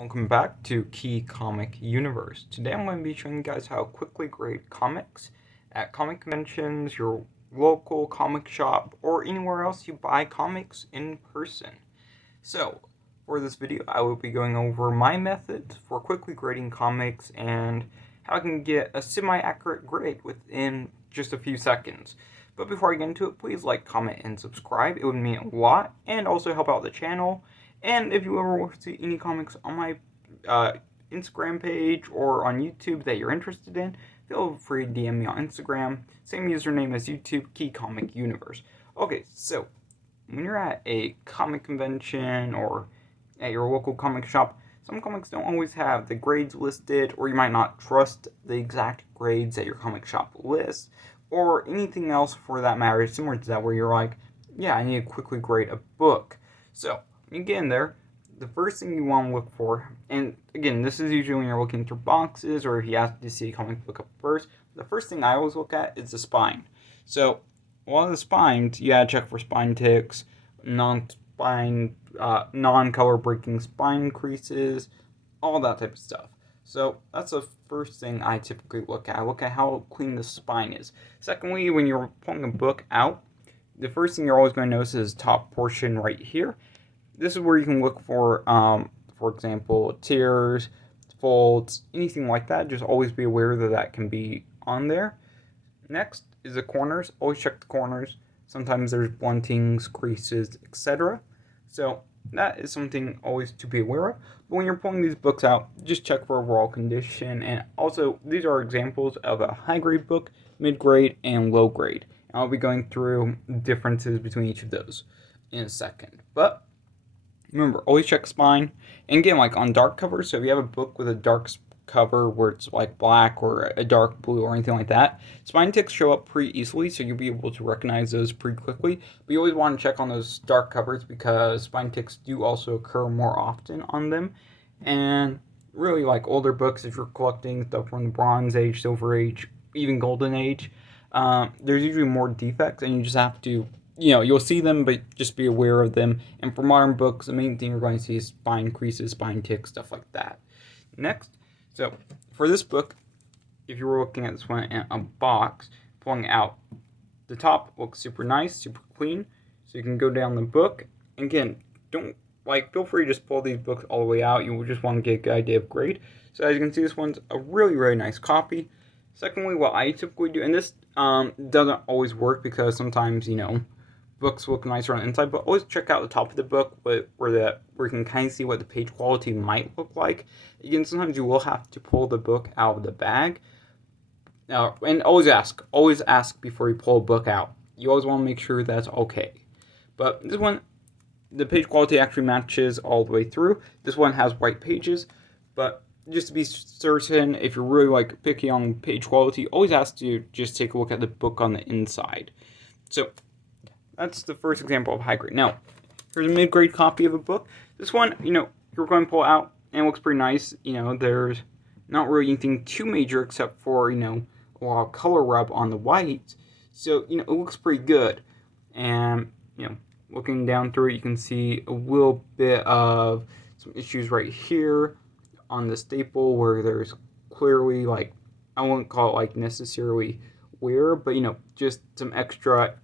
Welcome back to Key Comic Universe. Today I'm going to be showing you guys how to quickly grade comics at comic conventions, your local comic shop, or anywhere else you buy comics in person. So, for this video I will be going over my methods for quickly grading comics and how I can get a semi-accurate grade within just a few seconds. But before I get into it, please like, comment, and subscribe. It would mean a lot and also help out the channel. And if you ever want to see any comics on my Instagram page or on YouTube that you're interested in, feel free to DM me on Instagram. Same username as YouTube, Key Comic Universe. Okay, so when you're at a comic convention or at your local comic shop, some comics don't always have the grades listed, or you might not trust the exact grades that your comic shop lists, or anything else for that matter similar to that, where you're like, yeah, I need to quickly grade a book. So when you get in there, the first thing you want to look for, and again, this is usually when you're looking through boxes or if you have to see a comic book up first, the first thing I always look at is the spine. So a lot of the spines, you gotta check for spine ticks, non-spine, non-color breaking spine creases, all that type of stuff. So that's the first thing I typically look at. I look at how clean the spine is. Secondly, when you're pulling a book out, the first thing you're always going to notice is the top portion right here. This is where you can look for example, tears, folds, anything like that. Just always be aware that that can be on there. Next is the corners. Always check the corners. Sometimes there's bluntings, creases, etc. So that is something always to be aware of. But when you're pulling these books out, just check for overall condition. And also, these are examples of a high-grade book, mid-grade, and low-grade. I'll be going through differences between each of those in a second. But remember, always check spine. And again, like on dark covers, so if you have a book with a dark cover where it's like black or a dark blue or anything like that, spine ticks show up pretty easily, so you'll be able to recognize those pretty quickly. But you always want to check on those dark covers because spine ticks do also occur more often on them. And really, like older books, if you're collecting stuff from the Bronze Age, Silver Age, even Golden Age, there's usually more defects, and you just have to, you'll see them, but just be aware of them. And for modern books, the main thing you're going to see is spine creases, spine ticks, stuff like that. Next, so for this book, if you were looking at this one in a box, pulling out, the top looks super nice, super clean. So you can go down the book. And again, feel free to just pull these books all the way out. You will just want to get a good idea of grade. So as you can see, this one's a really, really nice copy. Secondly, what I typically do, and this doesn't always work because sometimes, books look nicer on the inside, but always check out the top of the book where you can kind of see what the page quality might look like. Again, sometimes you will have to pull the book out of the bag. And always ask before you pull a book out. You always want to make sure that's okay. But this one, the page quality actually matches all the way through. This one has white pages, but just to be certain, if you're really picky on page quality, always ask to just take a look at the book on the inside. So that's the first example of high grade. Now, here's a mid-grade copy of a book. This one, you're going to pull out and it looks pretty nice. There's not really anything too major except for, a lot of color rub on the white. So, it looks pretty good. And, looking down through it, you can see a little bit of some issues right here on the staple where there's clearly, I wouldn't call it necessarily wear, but just some extra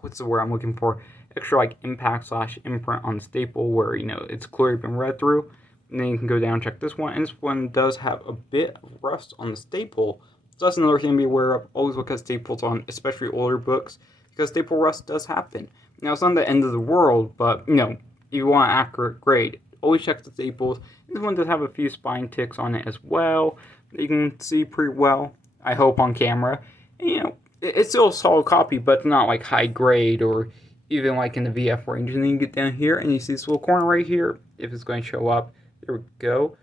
what's the word I'm looking for, extra impact / imprint on the staple where it's clearly been read through. And then you can go down and check this one, and this one does have a bit of rust on the staple, so that's another thing to be aware of. Always look at staples on especially older books because staple rust does happen. Now, it's not the end of the world, but if you want an accurate grade, always check the staples. This one does have a few spine ticks on it as well. You can see pretty well, I hope, on camera. And, it's still a solid copy, but it's not high grade or even in the VF range. And then you get down here and you see this little corner right here. If it's going to show up, there we go.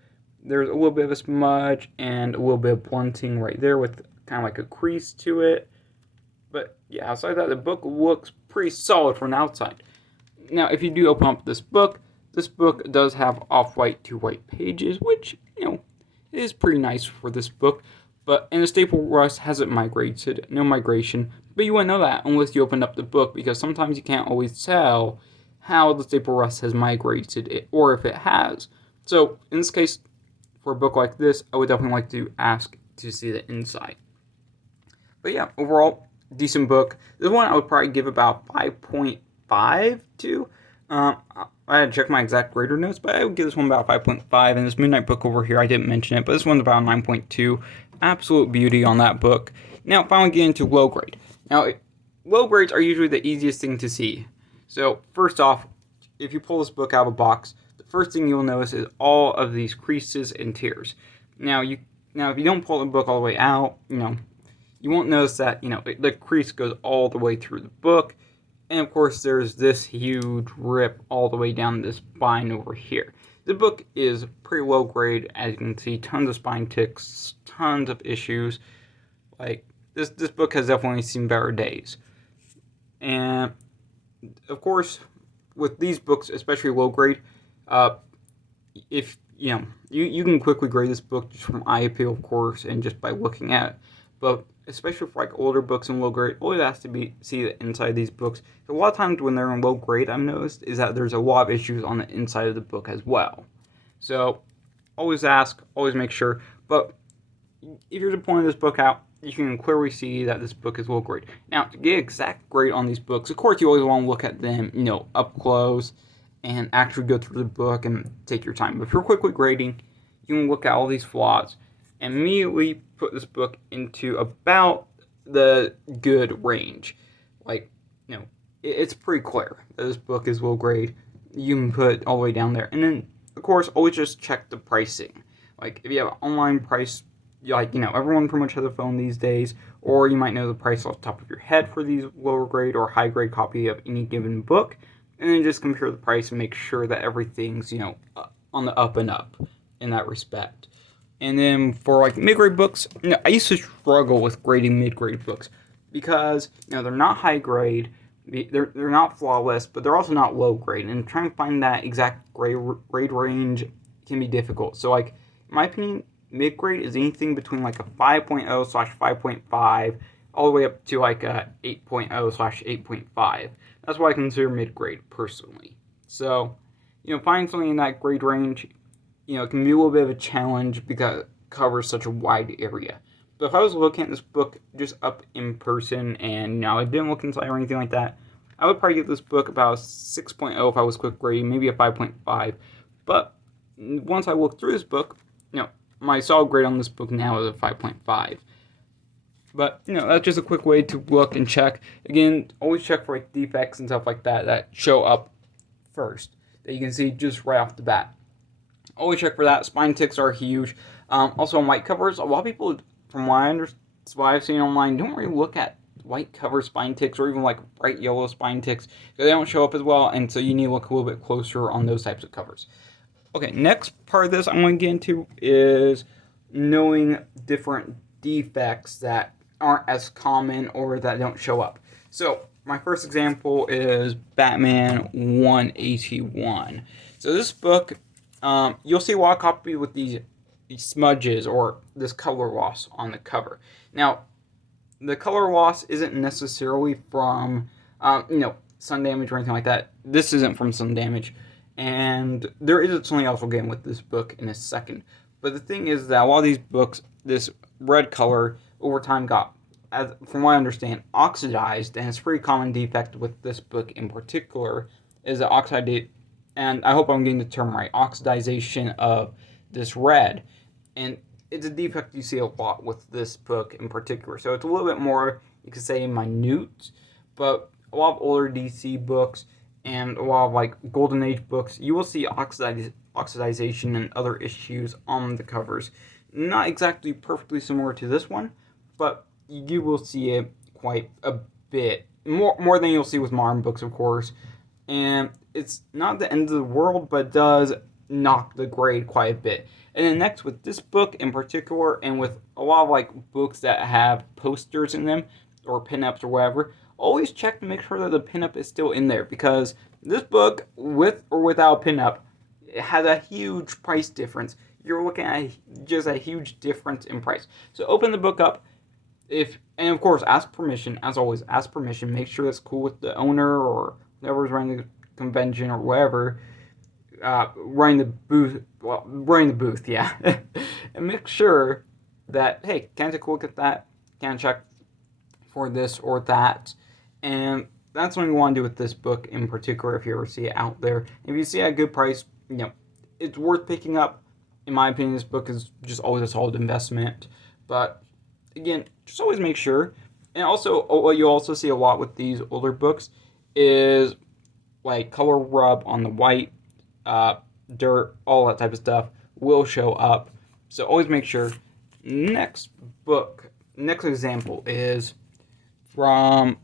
There's a little bit of a smudge and a little bit of blunting right there with kind of a crease to it. But yeah, outside that, the book looks pretty solid from the outside. Now, if you do open up this book does have off-white to white pages, which, is pretty nice for this book. And the staple rust hasn't migrated, no migration. But you wouldn't know that unless you opened up the book, because sometimes you can't always tell how the staple rust has migrated, or if it has. So in this case, for a book like this, I would definitely like to ask to see the inside. But yeah, overall, decent book. This one I would probably give about 5.5 to. I had to check my exact grader notes, but I would give this one about 5.5. And this Midnight book over here, I didn't mention it, but this one's about 9.2. Absolute beauty on that book. Now, finally get into low grade. Now, low grades are usually the easiest thing to see. So, first off, if you pull this book out of a box, the first thing you'll notice is all of these creases and tears. Now, if you don't pull the book all the way out, you won't notice that, the crease goes all the way through the book. And of course, there's this huge rip all the way down this spine over here. The book is pretty low grade, as you can see, tons of spine ticks, tons of issues. Like, this book has definitely seen better days. And, of course, with these books, especially low grade, if, you can quickly grade this book just from eye appeal, of course, and just by looking at it. But especially for like older books in low grade, always has to see the inside of these books. So a lot of times when they're in low grade, I've noticed is that there's a lot of issues on the inside of the book as well. So always ask, always make sure. But if you're pulling this book out, you can clearly see that this book is low grade. Now, to get exact grade on these books, of course, you always want to look at them, up close and actually go through the book and take your time. But if you're quickly grading, you can look at all these flaws and immediately put this book into about the good range. Like, it's pretty clear that this book is low grade. You can put it all the way down there. And then, of course, always just check the pricing. Like, if you have an online price, everyone pretty much has a phone these days, or you might know the price off the top of your head for these lower grade or high grade copy of any given book, and then just compare the price and make sure that everything's, on the up and up in that respect. And then for like mid-grade books, I used to struggle with grading mid-grade books because they're not high grade, they're not flawless, but they're also not low grade. And trying to find that exact grade range can be difficult. So like in my opinion, mid-grade is anything between like a 5.0/5.5 all the way up to like a 8.0/8.5. That's what I consider mid-grade personally. So finding something in that grade range, it can be a little bit of a challenge because it covers such a wide area. But if I was looking at this book just up in person and, I didn't look inside or anything like that, I would probably give this book about a 6.0 if I was quick grading, maybe a 5.5. But once I look through this book, my solid grade on this book now is a 5.5. But, that's just a quick way to look and check. Again, always check for like defects and stuff like that show up first, that you can see just right off the bat. Always check for that. Spine ticks are huge. Also on white covers, a lot of people, from what I've seen online, don't really look at white cover spine ticks or even like bright yellow spine ticks because they don't show up as well, and so you need to look a little bit closer on those types of covers. Okay, next part of this I'm going to get into is knowing different defects that aren't as common or that don't show up. So my first example is Batman 181. So this book, you'll see a lot of copies with these smudges or this color loss on the cover. Now, the color loss isn't necessarily from, sun damage or anything like that. This isn't from sun damage. And there is something else we'll get in with this book in a second. But the thing is that a lot of these books, this red color over time got, from what I understand, oxidized. And it's a pretty common defect with this book in particular is the and I hope I'm getting the term right, oxidization of this red. And it's a defect you see a lot with this book in particular. So it's a little bit more, you could say, minute, but a lot of older DC books and a lot of like Golden Age books, you will see oxidization and other issues on the covers. Not exactly perfectly similar to this one, but you will see it quite a bit. More than you'll see with modern books, of course. And it's not the end of the world, but does knock the grade quite a bit. And then next, with this book in particular, and with a lot of like books that have posters in them, or pinups or whatever, always check to make sure that the pinup is still in there, because this book, with or without pinup, it has a huge price difference. You're looking at just a huge difference in price. So open the book up, and of course ask permission. As always, ask permission. Make sure it's cool with the owner or whoever's running the convention or whatever. running the booth, yeah, and make sure that, hey, can I take a look at that? Can I check for this or that? And that's what you want to do with this book in particular. If you ever see it out there, if you see it at a good price, it's worth picking up. In my opinion, this book is just always a solid investment. But again, just always make sure. And also, what you also see a lot with these older books is like color rub on the white, dirt, all that type of stuff will show up. So always make sure. Next example is from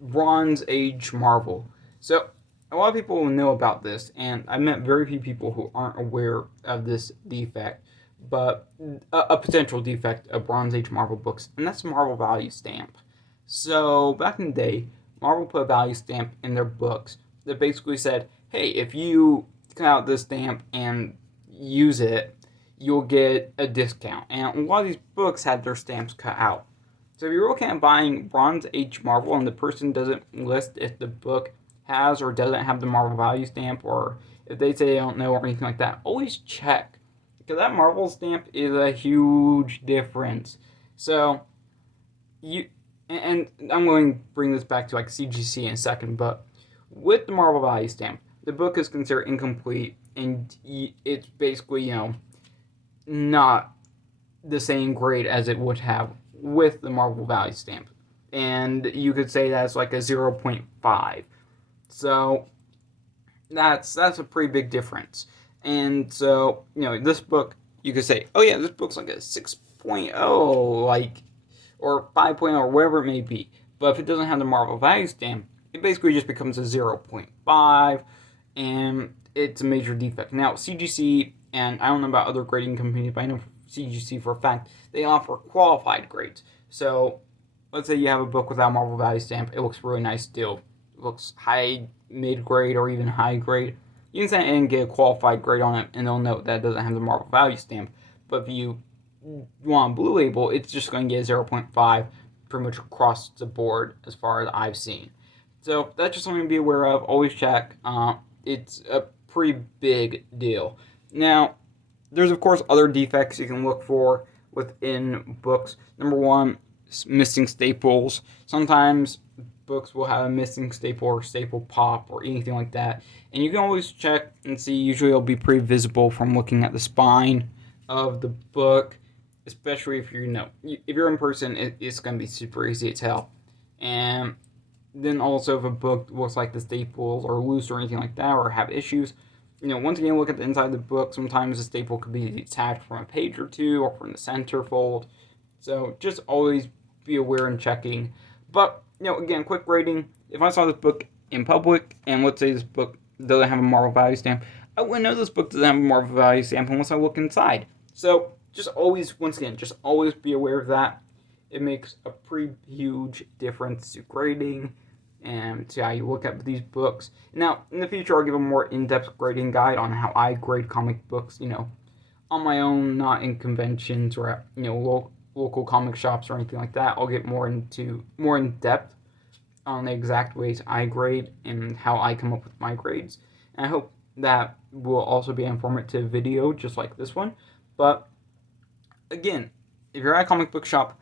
Bronze Age Marvel. So a lot of people will know about this, and I met very few people who aren't aware of this defect, but a potential defect of Bronze Age Marvel books, and that's the Marvel value stamp. So back in the day, Marvel put a value stamp in their books that basically said, hey, if you cut out this stamp and use it, you'll get a discount. And a lot of these books had their stamps cut out. So if you're looking at buying Bronze Age Marvel and the person doesn't list if the book has or doesn't have the Marvel value stamp, or if they say they don't know or anything like that, always check. Because that Marvel stamp is a huge difference. So, and I'm going to bring this back to like CGC in a second, but with the Marvel value stamp, the book is considered incomplete, and it's basically, not the same grade as it would have with the Marvel value stamp. And you could say that's like a 0.5. So that's a pretty big difference. And so, this book, you could say, oh yeah, this book's like a 6.0, like, or 5.0, or whatever it may be. But if it doesn't have the Marvel value stamp, it basically just becomes a 0.5, and it's a major defect. Now, CGC, and I don't know about other grading companies, but I know CGC for a fact, they offer qualified grades. So, let's say you have a book without Marvel value stamp, it looks really nice still. It looks high, mid-grade, or even high grade. You can send it and get a qualified grade on it, and they'll note that it doesn't have the Marvel value stamp. But if you want a blue label, it's just going to get a 0.5 pretty much across the board as far as I've seen. So that's just something to be aware of. Always check. It's a pretty big deal. Now, there's of course other defects you can look for within books. Number one, missing staples. Sometimes books will have a missing staple or staple pop or anything like that. And you can always check and see. Usually it'll be pretty visible from looking at the spine of the book, especially if if you're in person, it's going to be super easy to tell. And then also if a book looks like the staples are loose or anything like that, or have issues, once again, look at the inside of the book. Sometimes the staple could be detached from a page or two or from the center fold. So just always be aware and checking. But, again, quick rating. If I saw this book in public, and let's say this book doesn't have a Marvel value stamp, I wouldn't know this book doesn't have a Marvel value stamp unless I look inside. So just always be aware of that. It makes a pretty huge difference to grading and to how you look at these books. Now, in the future, I'll give a more in-depth grading guide on how I grade comic books, on my own, not in conventions or at, local comic shops or anything like that. I'll get more in depth on the exact ways I grade and how I come up with my grades. And I hope that will also be an informative video just like this one. But again, if you're at a comic book shop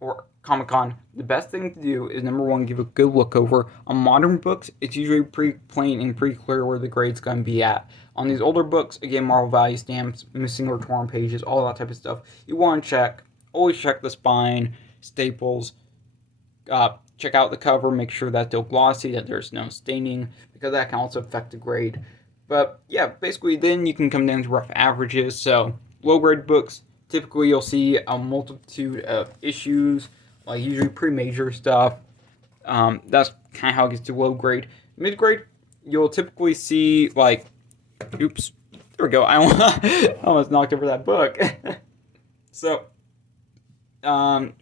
or Comic-Con, the best thing to do is, number one, give a good look over. On modern books, it's usually pretty plain and pretty clear where the grade's going to be at. On these older books, again, Marvel value stamps, missing or torn pages, all that type of stuff, you want to check. Always check the spine, staples, check out the cover, make sure that they're glossy, that there's no staining, because that can also affect the grade. But yeah, basically then you can come down to rough averages. So low grade books, typically you'll see a multitude of issues, like usually pretty major stuff. That's kind of how it gets to low grade. Mid grade, you'll typically see like, oops, there we go. I almost knocked over that book. So,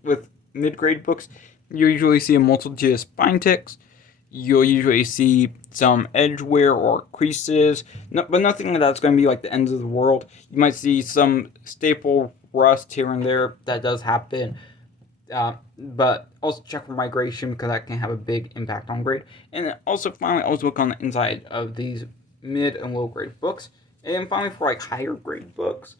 with mid grade books, you usually see a multitude of spine ticks. You'll usually see some edge wear or creases, but nothing that's going to be like the ends of the world. You might see some staple rust here and there. That does happen. But also check for migration, because that can have a big impact on grade. And also, finally, always look on the inside of these mid and low grade books. And then finally for like higher grade books,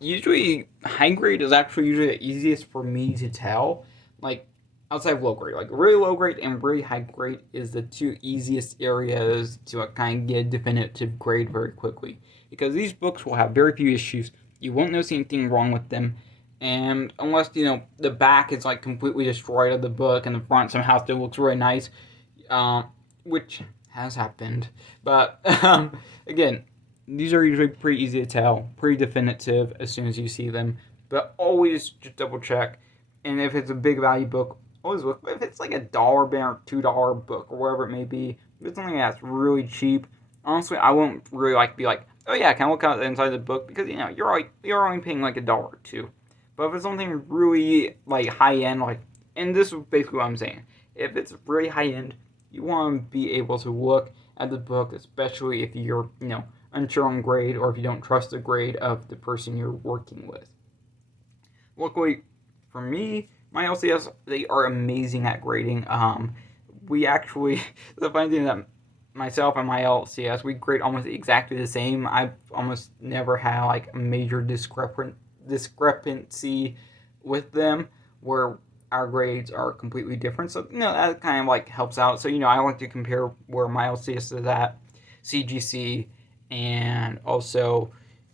usually high grade is actually usually the easiest for me to tell. Like outside of low grade, like really low grade and really high grade is the two easiest areas to kind of get a definitive grade very quickly, because these books will have very few issues. You won't notice anything wrong with them, and unless the back is like completely destroyed of the book and the front somehow still looks really nice, which has happened. But again, these are usually pretty easy to tell, pretty definitive as soon as you see them. But always just double check. And if it's a big value book, always look. If it's like $1 bin or $2 book or whatever it may be, if it's something that's really cheap, honestly, I won't really be like, oh yeah, can I look at the inside of the book? Because you're only paying like $1 or $2. But if it's something really like high end, and this is basically what I'm saying, if it's really high end, you want to be able to look at the book, especially if you're unsure on grade or if you don't trust the grade of the person you're working with. Luckily for me, my LCS, they are amazing at grading. We actually, the funny thing that myself and my LCS, we grade almost exactly the same. I've almost never had like a major discrepancy with them where our grades are completely different. So, that kind of helps out. So, I like to compare where my LCS is at, CGC, and also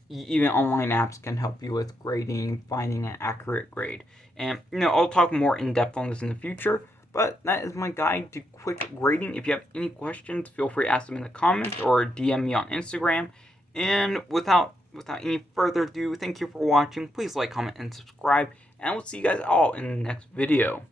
even online apps can help you with grading, finding an accurate grade. And, I'll talk more in depth on this in the future, but that is my guide to quick grading. If you have any questions, feel free to ask them in the comments or DM me on Instagram. And without any further ado, thank you for watching. Please like, comment, and subscribe, and I will see you guys all in the next video.